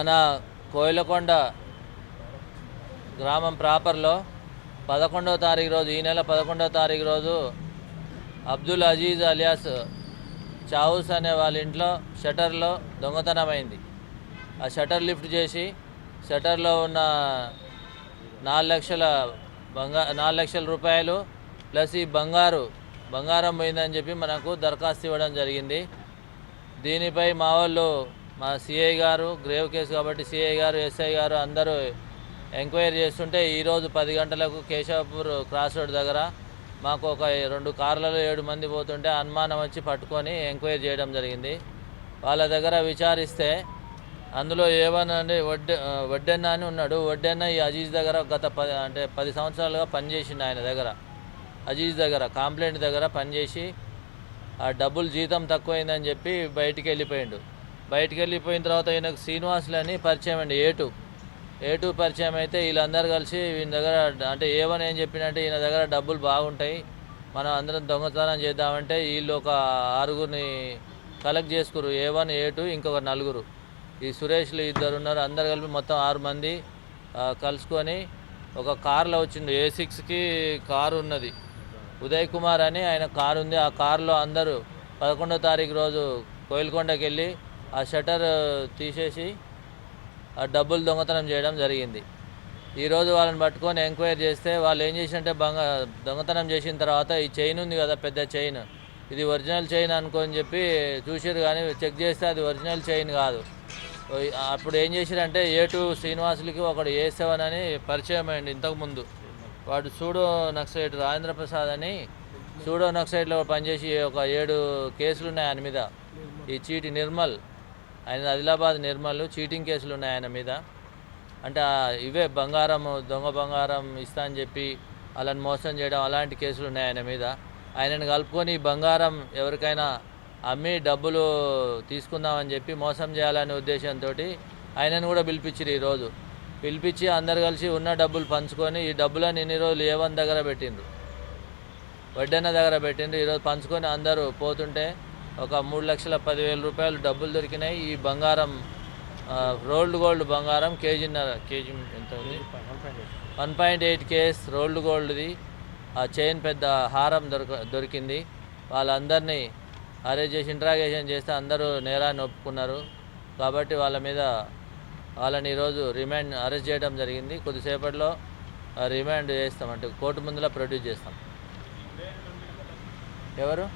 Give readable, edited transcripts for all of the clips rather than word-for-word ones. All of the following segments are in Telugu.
మన కోయిలకొండ గ్రామం ప్రాపర్లో 11వ తారీఖు రోజు, ఈ నెల 11వ తారీఖు రోజు అబ్దుల్ అజీజ్ అలియాస్ చావుస్ అనే వాళ్ళ ఇంట్లో షటర్లో దొంగతనమైంది. ఆ షటర్ లిఫ్ట్ చేసి షటర్లో ఉన్న 4 లక్షల రూపాయలు ప్లస్ ఈ బంగారం పోయిందని చెప్పి మనకు దరఖాస్తు ఇవ్వడం జరిగింది. దీనిపై మా వాళ్ళు, మా సిఐ గారు, గ్రేవ్ కేసు కాబట్టి సిఐ గారు, ఎస్ఐ గారు అందరూ ఎంక్వైరీ చేస్తుంటే ఈరోజు 10 గంటలకు కేశవపూర్ క్రాస్ రోడ్ దగ్గర మాకు ఒక 2 కార్లలో 7 మంది పోతుంటే అనుమానం వచ్చి పట్టుకొని ఎంక్వైరీ చేయడం జరిగింది. వాళ్ళ దగ్గర విచారిస్తే అందులో ఏమనండి వడ్డెన్న అని ఉన్నాడు. వడ్డెన్న ఈ అజీజ్ దగ్గర గత 10 సంవత్సరాలుగా పనిచేసిండు. ఆయన దగ్గర అజీజ్ దగ్గర కంప్లైంట్ దగ్గర పనిచేసి ఆ డబ్బులు జీతం తక్కువైందని చెప్పి బయటికి వెళ్ళిపోయిండు. బయటికి వెళ్ళిపోయిన తర్వాత ఈయనకు శ్రీనివాసులని పరిచయం అండి. ఏటు పరిచయం అయితే వీళ్ళందరూ కలిసి ఈయన దగ్గర అంటే ఏమని ఏం చెప్పినంటే ఈయన దగ్గర డబ్బులు బాగుంటాయి, మనం అందరం దొంగతనం చేద్దామంటే వీళ్ళు ఒక 6గురిని కలెక్ట్ చేసుకురు. A1 A2 ఇంకొక 4. ఈ సురేష్లు 2 ఉన్నారు. అందరు కలిపి మొత్తం 6 మంది కలుసుకొని ఒక కార్లో వచ్చిండు. A6కి కారు ఉన్నది. ఉదయ్ కుమార్ అని ఆయన కారు ఉంది. ఆ కారులో అందరూ 11వ తారీఖు రోజు కోయిలకొండకి వెళ్ళి ఆ షటర్ తీసేసి ఆ డబ్బులు దొంగతనం చేయడం జరిగింది. ఈరోజు వాళ్ళని పట్టుకొని ఎంక్వైరీ చేస్తే వాళ్ళు ఏం చేసినట్టే దొంగతనం చేసిన తర్వాత ఈ చైన్ ఉంది కదా, పెద్ద చైన్, ఇది ఒరిజినల్ చైన్ అనుకొని చెప్పి చూసారు. కానీ చెక్ చేస్తే అది ఒరిజినల్ చైన్ కాదు. అప్పుడు ఏం చేశారంటే A2 శ్రీనివాసులకి ఒకడు A7 అని పరిచయం అయ్యింది ఇంతకుముందు. వాడు సూడో నక్సలైట్ రాజేంద్ర ప్రసాద్ అని సూడో నక్సలైట్లో పనిచేసి ఒక 7 కేసులు ఉన్నాయి ఆయన మీద. ఈ నిర్మల్, ఆయన ఆదిలాబాద్ నిర్మల్ చీటింగ్ కేసులు ఉన్నాయి ఆయన మీద. అంటే ఇవే దొంగ బంగారం ఇస్తా అని చెప్పి వాళ్ళని మోసం చేయడం, అలాంటి కేసులు ఉన్నాయి ఆయన మీద. ఆయనను కలుపుకొని బంగారం ఎవరికైనా అమ్మి డబ్బులు తీసుకుందామని చెప్పి మోసం చేయాలనే ఉద్దేశంతో ఆయనను కూడా పిలిపించారు. ఈరోజు పిలిపించి అందరు కలిసి ఉన్న డబ్బులు పంచుకొని ఈ డబ్బులను ఇన్ని రోజులు A1 దగ్గర పెట్టిండ్రు, వడ్డెన్న దగ్గర పెట్టిండ్రు. ఈరోజు పంచుకొని అందరూ పోతుంటే ఒక 3,10,000 రూపాయలు డబ్బులు దొరికినాయి. ఈ బంగారం రోల్డ్ గోల్డ్ బంగారం కేజీ ఎంత ఉంది, 1.8 kgs రోల్డ్ గోల్డ్ది. ఆ చైన్ పెద్ద హారం దొరికింది. వాళ్ళందరినీ అరెస్ట్ చేసి ఇంట్రాగేషన్ చేస్తే అందరూ నేరాన్ని ఒప్పుకున్నారు. కాబట్టి వాళ్ళని ఈరోజు అరెస్ట్ చేయడం జరిగింది. కొద్దిసేపట్లో రిమాండ్ చేస్తాం, అంటే కోర్టు ముందులో ప్రొడ్యూస్ చేస్తాం. ఎవరు?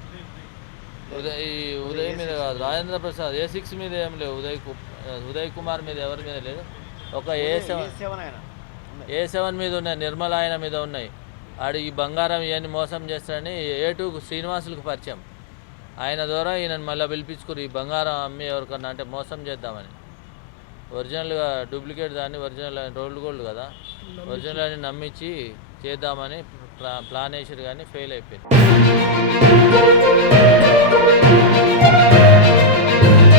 ఉదయ్ మీద కాదు, రాజేంద్ర ప్రసాద్. A6 మీద ఏం లేవు. ఉదయ్ కుమార్ మీద ఎవరి మీద లేదు. ఒక A7 మీద ఉన్నాయి, నిర్మల ఆయన మీద ఉన్నాయి. ఆడు ఈ బంగారం ఇవన్నీ మోసం చేస్తాడని A2 శ్రీనివాసులకు పరిచయం. ఆయన ద్వారా ఈయనను మళ్ళీ పిలిపించుకురు. ఈ బంగారం అమ్మి ఎవరికన్నా అంటే మోసం చేద్దామని. ఒరిజినల్గా డూప్లికేట్ దాన్ని ఒరిజినల్ రోల్డ్ గోల్డ్ కదా, ఒరిజినల్ అని నమ్మించి చేద్దామని ప్లాన్ వేసారు, కానీ ఫెయిల్ అయిపోయింది.